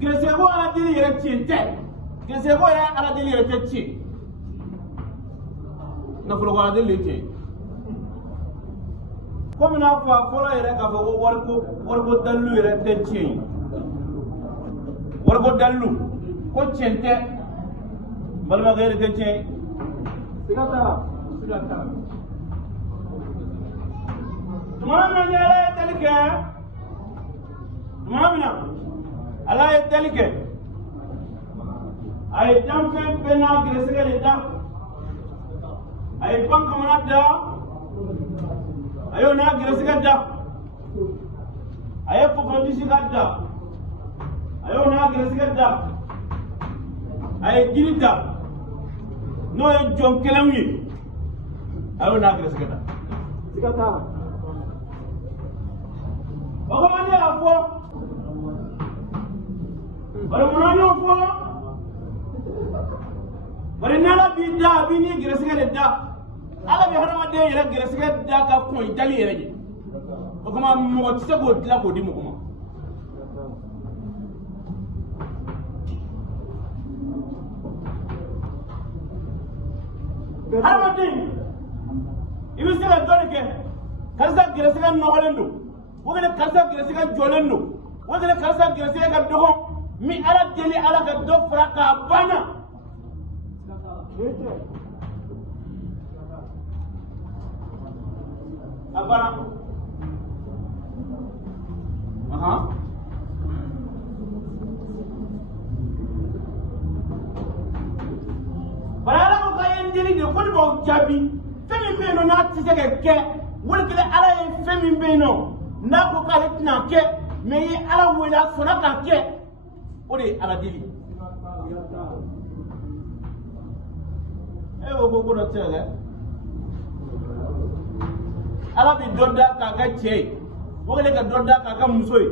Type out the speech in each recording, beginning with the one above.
gese ko ala dili yere cinte gese ko ya ala dili yere tecci na fulo ko ala dili ce ko mina fa fola yere ka fo warko dallu yere tecci warko dallu ko cinte balma gaire tecci sigata tumana nyere telike tumana ala ye telike ay tamfe bena gresega le da ay banka mana da ayo na gresega da ay fofo disiga da ayo na gresega da ay dirita no ye jon kelami ayo na gresega da sigata bako mane afo bari munanyo fo bari nala bi da bi ni gresega de da ala bi harama de yere gresega da ka ko itali yere je o kuma mo tse go dila ko di mo kuma harama de ibi se la dole ke kalsa gresega no golendo wo gele kalsa gresega jolendo wo gele kalsa gresega ka dogo mi ala deli ala ka do fraka bana abana aha bala ko kayen deli de ko do jabi femi be no na ti ke wol gele ala e femi be no na ko kale tina ke me yi ala wala sona ka ke o de ala dili e wo go no tele ala bi donda ka ga che wo le ka donda ka ga musoi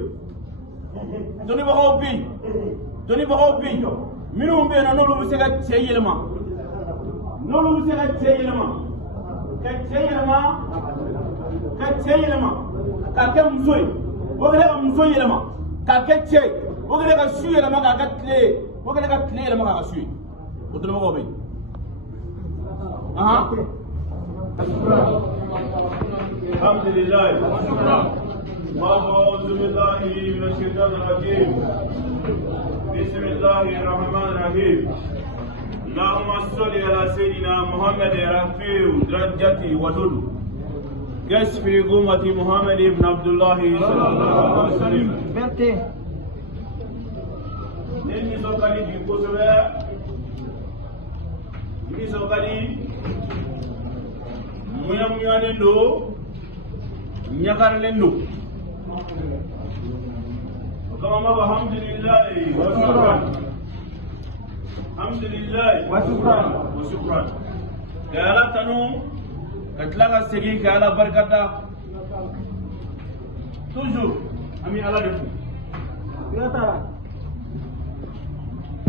doni ba bi minu be no lu se ga che yelma no lu se ga che yelma ka che yelma ka ke musoi wo le ka musoi yelma ka ke che wo le ka su yelma ka ga tle wo le ka tle yelma ka su o doni ba be aha alhamdulillah أعوذ بالله من الشيطان الرجيم بسم الله الرحمن الرحيم اللهم صل على سيدنا محمد رفيع درجتي ودود كشف أمة محمد بن عبد الله صلى الله عليه وسلم نني سوكالي بيكوسوه نني سوكالي ميا لندو نيكار لندو اللهم الحمد لله وشكرا الحمد لله وشكرا يا لا تنو كتلاغا سيغي كالا بركاتا توجور امي على دفو يا ترى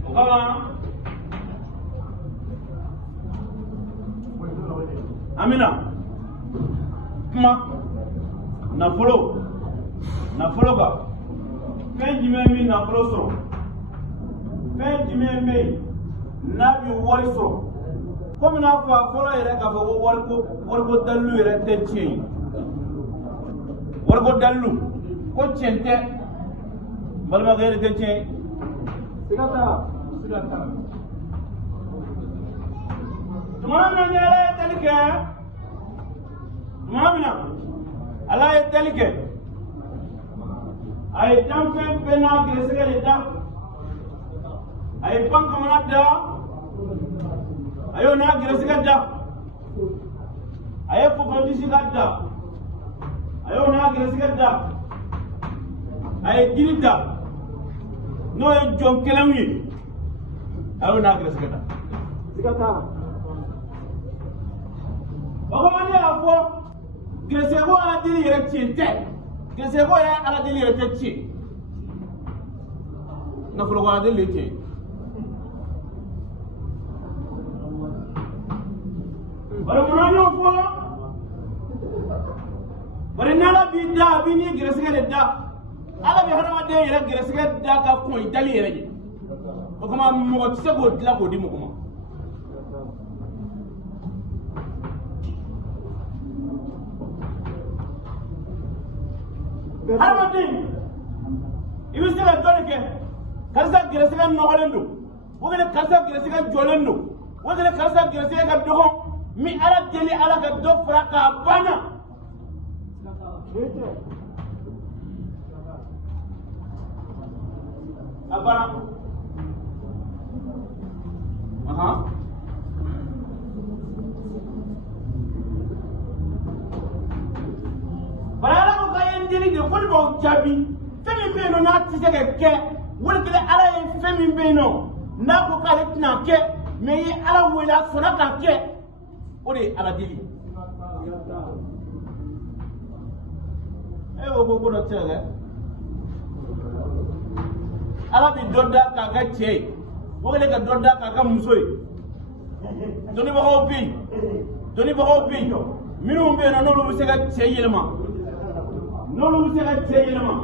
وكما امينا كما nafolo ka fɛn jumɛn bi nafolo sɔrɔ fɛn jumɛn bɛ yen n'a bi wari sɔrɔ komi n'a fɔ a fɔlɔ yɛrɛ k'a fɔ ko wariko dalilu yɛrɛ tɛ tiɲɛ ye wariko dalilu ko tiɲɛ tɛ balimakɛ yɛrɛ tɛ tiɲɛ ye siga t'a la tuma min na ala ye tali kɛ tuma min na ala ye tali kɛ ay tamfe bena gresega le da ay banka mana da ayo na gresega da ay fofo disiga da ayo na gresega da ay dirita no ye jon kelami ayo na gresega da sigata bako mane afo gresego ala dili yere cinte gese ko ya ala deli yere tecci na fulo ko ala deli ce bari munanyo fo bari nala bi da bi ni gese ga da ala bi hana de yere gresige da ka ko idali yere ni o kuma mo tse ko dila ko di mo kuma haramatin ibi se ka doni ke karsa gresige nogolen do wogene karsa gresige jolen do wogene karsa gresige ka dogo mi ala deli ala ka do fra ka bana abana barala ko kayen deli de ko do jabi femi be no na ti ke wol kele ala e femi be no na ko kale tina ke me yi ala wela sona ka ke o de ala deli e wo ko do tele ala bi donda ka ga che wo kele ka donda ka ga musoy doni ba ho bi minu be no lu se ga che yelma no lu se ga che yelma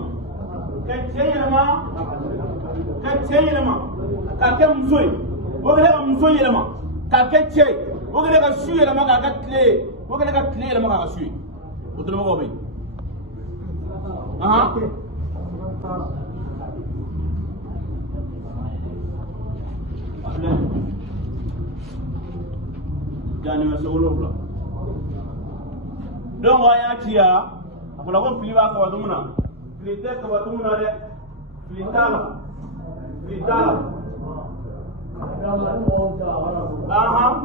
ka che yelma ka ke musoy wo kele ka musoy yelma ka ke che wo kele ka su yelma ka ga tle wo kele ka tle yelma ka ga su o doni ba ho bi jani masolo bla donc aya tiya akola ko fili ba ko wadumuna fili te ko wadumuna de fili tala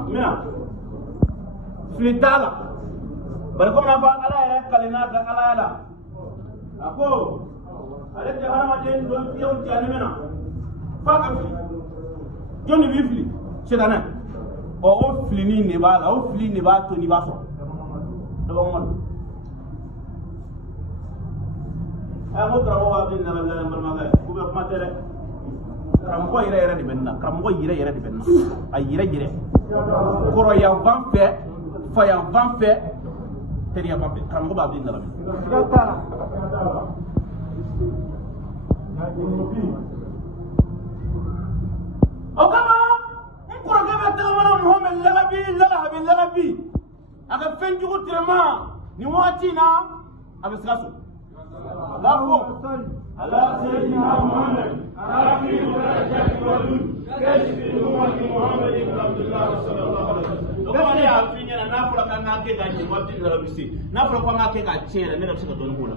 mina fili tala bar ko na ba ala ya kalina ka ala ala ako ale te harama den do yow jani mina fa ka fili joni bi fili sedana o filini ne b'a la o fili ne b'a to ni b'a sɔrɔ dɔgɔ ma don ko karamɔgɔ b'a den nana nana balimakɛ ko bɛ kuma tɛ dɛ karamɔgɔ yɛrɛ de bɛ nin na karamɔgɔ yɛrɛ de bɛ nin na a yɛrɛ kɔrɔyan fan fɛ fayan fan fɛ teriya fan fɛ karamɔgɔ b'a den nana o kama kɔrɔkɛ bɛ tagamana Muhamɛd lagabi a ka fɛn jugu tirama nin waati na a bɛ sira so k'a fɔ ala sayyidina Muhamɛd arafi darajati wadud kashfi ummati Muhamɛd ibn Abdullah sallallahu alaihi wasallam o kama ne y'a f'i ɲɛna n'a fɔra k'an k'a kɛ ka ɲɛ waati dɔ la bi se n'a fɔra k'an k'a kɛ ka tiɲɛ yɛrɛ ne yɛrɛ bɛ se ka dɔɔnin k'o la